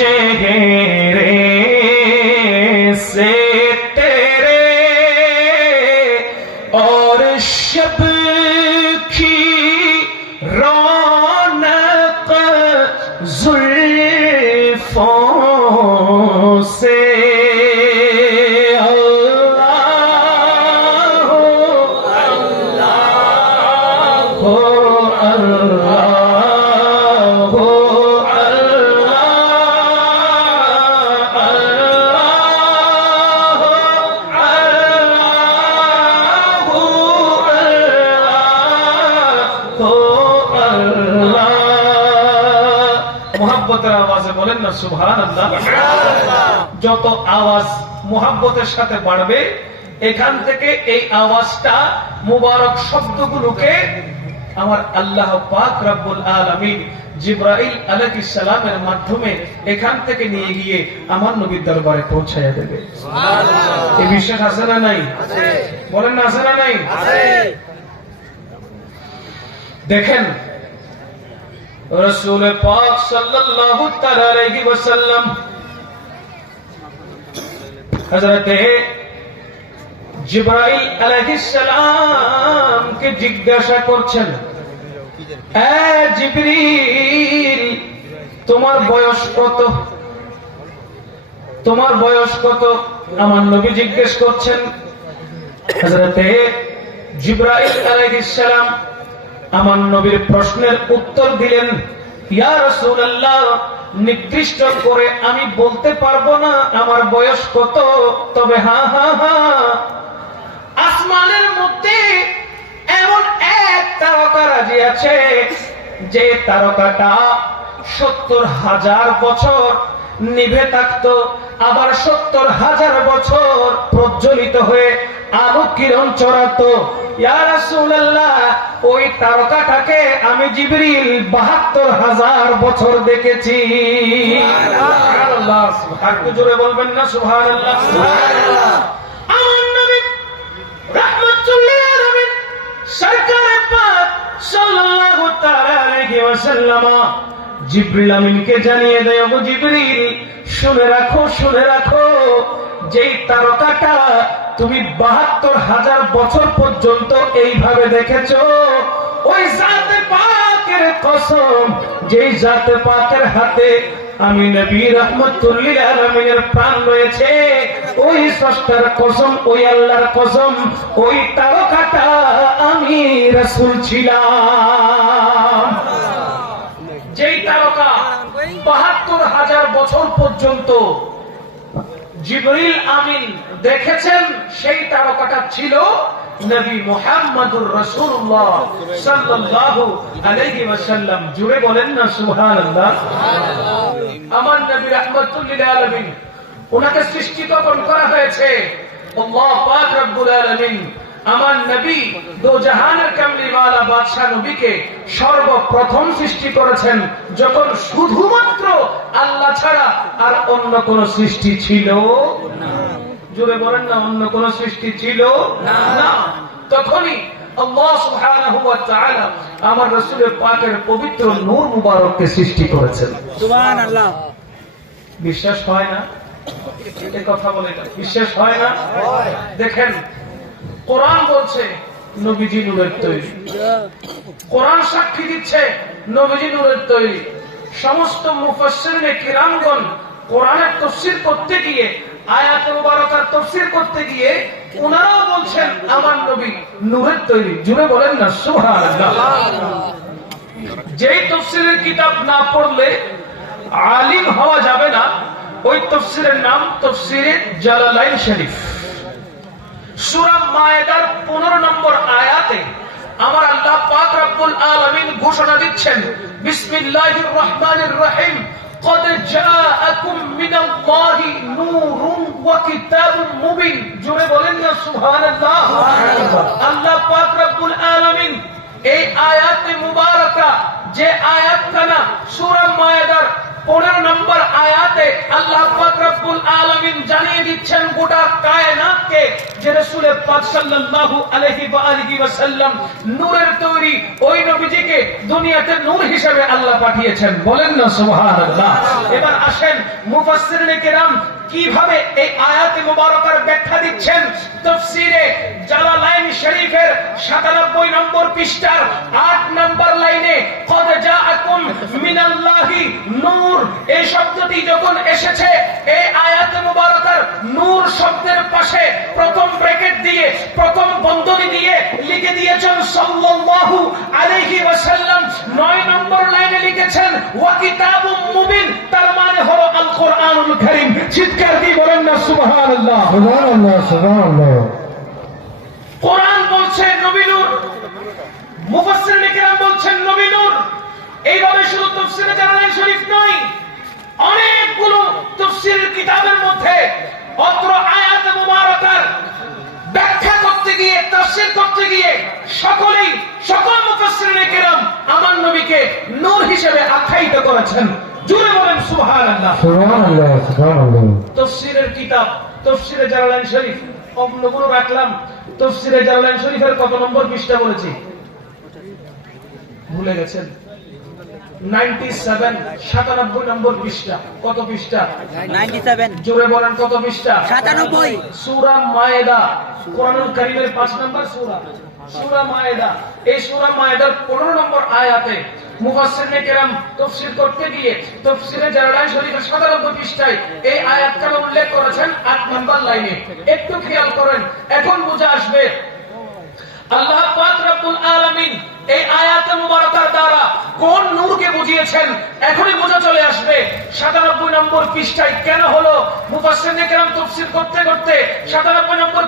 चेहरे से तेरे और शब की रौनक जुल्फों से মোহাব্বতের আওয়াজে বলেন না সুবহানাল্লাহ। যত আওয়াজ মোহাব্বতের সাথে বাড়বে, এখান থেকে এই আওয়াজটা মুবারক শব্দগুলোকে আমার আল্লাহ পাক রব্বুল আলামিন জিবরাইল আলাইহিস সালামের মাধ্যমে এখান থেকে নিয়ে গিয়ে আমার নবীর দরবারে পৌঁছায়া দেবে। সুবহানাল্লাহ। এই বিশ্বাস আছে না নাই? আছে। বলেন না আছে না নাই? আছে। দেখেন रसूल पाक सल्लल्लाहु अलैहि वसल्लम हजरत जिब्राइल अलैहिस सलाम के जिज्ञासा করছেন, এ জিবরিল তোমার বয়স কত? তোমার বয়স কত? আমার নবী জিজ্ঞেস করছেন। হযরত জিব্রাইল আলাইহিস সালাম আমার নবীর প্রশ্নের উত্তর দিলেন, ইয়া রাসূলুল্লাহ নির্দিষ্ট করে আমি বলতে পারবো না আমার বয়স কত, তবে হ্যাঁ হ্যাঁ হ্যাঁ আসমানের মধ্যে এমন এক তারকা রাজি আছে যে তারকাটা ৭০,০০০ বছর নিভে থাকতো, আবার ৭০,০০০ বছর প্রজ্বলিত হয়ে আলো কিরণ ছড়াতো। ইয়া রাসূলুল্লাহ ওই তারকাটাকে আমি জিবরিল ৭২,০০০ বছর দেখেছি। সুবহানাল্লাহ। একটু জোরে বলবেন না সুবহানাল্লাহ। সুবহানাল্লাহ। আমার নবী রাহমাতুল লিল আলামিন সরকারে পাক সাল্লাল্লাহু তাআলা আলাইহি ওয়াসাল্লাম জিবরিল আমিনকে জানিয়ে দেয়, ও জিবরিল শুনে রাখো শুনে রাখো, যেই তারকাটা তুমি ৭২,০০০ বছর পর্যন্ত এইভাবে দেখেছো, ওই জাতে পাকের কসম, যেই জাতে পাকের হাতে আমি নবী রাহমাতুল লিল আলামিনের প্রাণ রয়েছে, ওই স্রষ্টার কসম, ওই আল্লাহর কসম, ওই তারকাটা আমি রাসূল ছিলাম। যেই তারকা ৭২,০০০ বছর পর্যন্ত জিবরিল আমিন দেখেছেন, সেই তারকাটা ছিল নবী মুহাম্মদুর রাসূলুল্লাহ সাল্লাল্লাহু আলাইহি ওয়াসাল্লাম। জুড়ে বলেন না সুবহানাল্লাহ। আমার নবী রাহমাতুল লিল আলামিন, ওনাকে সৃষ্টি কখন করা হয়েছে? আল্লাহ পাক রব্বুল আলামিন আমার নবী দো জাহানের কামলিওয়ালা বাদশা নবীকে সর্বপ্রথম সৃষ্টি করেছেন, যখন শুধুমাত্র আল্লাহ ছাড়া আর অন্য কোন সৃষ্টি ছিল না। জোরে বলেন না, অন্য কোন সৃষ্টি ছিল না। তখনই আল্লাহ সুবহানাহু ওয়া তাআলা আমার রাসূলের পাকের পবিত্র নূর মুবারককে সৃষ্টি করেছেন। সুবহানাল্লাহ। বিশ্বাস হয় না? এই কথা বলে বিশ্বাস হয় না? দেখেন কোরআন বলছে নবীজি নূরের তৈরি, কোরআন সাক্ষী দিচ্ছে নবীজি নূরের তৈরি। সমস্ত মুফাসসিরিনে কিরামগণ কোরআনের তাফসীর করতে গিয়ে, আয়াতে মুবারাকার তাফসীর করতে গিয়ে ওনারাও বলছেন আমার নবী নূরের তৈরি। জুড়ে বলেন না সুবহানাল্লাহ। যেই তাফসীরের কিতাব না পড়লে আলিম হওয়া যাবে না, ওই তাফসীরের নাম তাফসীরে জালালাইন শরীফ। সূরা মায়েদার 15 নম্বর আয়াতে আমার আল্লাহ পাক রব্বুল আলামিন ঘোষণা দিচ্ছেন, বিসমিল্লাহির রহমানির রহিম, قد جاءكم من الله نور وكتاب مبين। জোরে বলেন না সুবহানাল্লাহ। আল্লাহ পাক রব্বুল আলামিন এই আয়াতে মুবারাকা, যে আয়াতখানা সূরা মায়েদার 15 নম্বর আয়াতে আল্লাহ পাক রব্বুল আলামিন জানিয়ে দিচ্ছেন গোটা কায়নাতকে যে রাসূল পাক সাল্লাল্লাহু আলাইহি ওয়া আলিহি ওয়াসাল্লাম নূরের তৈরি ওই নবীজিকে দুনিয়াতে নূর হিসেবে আল্লাহ পাঠিয়েছেন। বলেন না সুবহানাল্লাহ। এবার আসেন মুফাসসিরিনে কেরাম কিভাবে এই আয়াতে মুবারকার ব্যাখ্যা দিচ্ছেন। তাফসীরে জালালাইন শরীফের 97 নম্বর পৃষ্ঠার 8 নম্বর লাইনে কদ জাআকুম মিনাল্লাহি নূর এই শব্দটি যখন এসেছে এই আয়াতে মুবারকার নূর শব্দের পাশে প্রথম ব্র্যাকেট দিয়ে প্রথম বন্ধনী দিয়ে লিখে দিয়েছেন সাল্লাল্লাহু আলাইহি ওয়াসাল্লাম। 9 নম্বর লাইনে লিখেছেন ওয়া কিতাবুম মুবিন, তার মানে হলো আল কোরআনুল কারীম। চিৎকার দিয়ে বলেন না সুবহানাল্লাহ। সুবহানাল্লাহ, সুবহানাল্লাহ। কোরআন বলছে নবী নূর, মুফাসসিরিনে কেরাম বলছেন নবী নূর। এইভাবে শুধু তাফসীরে জালালাইন শরীফ নয়, অনেকগুলো তাফসীরের কিতাবের মধ্যে অত্র আয়াত মুবারকার ব্যাখ্যা করতে গিয়ে তাফসীর করতে গিয়ে সকল মুফাসসিরিনে কেরাম আমার নবীকে নূর হিসেবে আখ্যায়িত করেছেন। জোরে বলেন সুবহানাল্লাহ। সুবহানাল্লাহ, সুবহানাল্লাহ। তাফসীরের কিতাব তাফসীরে জালালাইন শরীফ অবলম্বন রাখলাম। তাফসীরে জালালাইন শরীফের কত নম্বর পৃষ্ঠা বলেছি ভুলে গেছেন? 97 নম্বর পৃষ্ঠা। কত পৃষ্ঠা? 97। জোরে বলেন কত পৃষ্ঠা? 97। সূরা মায়েদা, কোরআনুল কারীমের 5 নম্বর সূরা, সূরা মায়েদা। এই সূরা মায়েদার 15 নম্বর আয়াতে মুফাসসিরিনে কেরাম তাফসীর করতে গিয়ে তাফসীরে জালালাইন শরীফের 97 পৃষ্ঠায় এই আয়াতটা উল্লেখ করেছেন 8 নম্বর লাইনে। একটু খেয়াল করেন, এখন বুঝে আসবে আল্লাহ পাক রব্বুল আলামিন এই আয়াতে মুবারকার দ্বারা কোন নূরকে বুঝিয়েছেন। এখনই বোঝা চলে আসবে 97 নম্বর পৃষ্ঠায় কেন হলো মুফাসসিরিনে কেরাম তাফসীর করতে করতে 97 নম্বর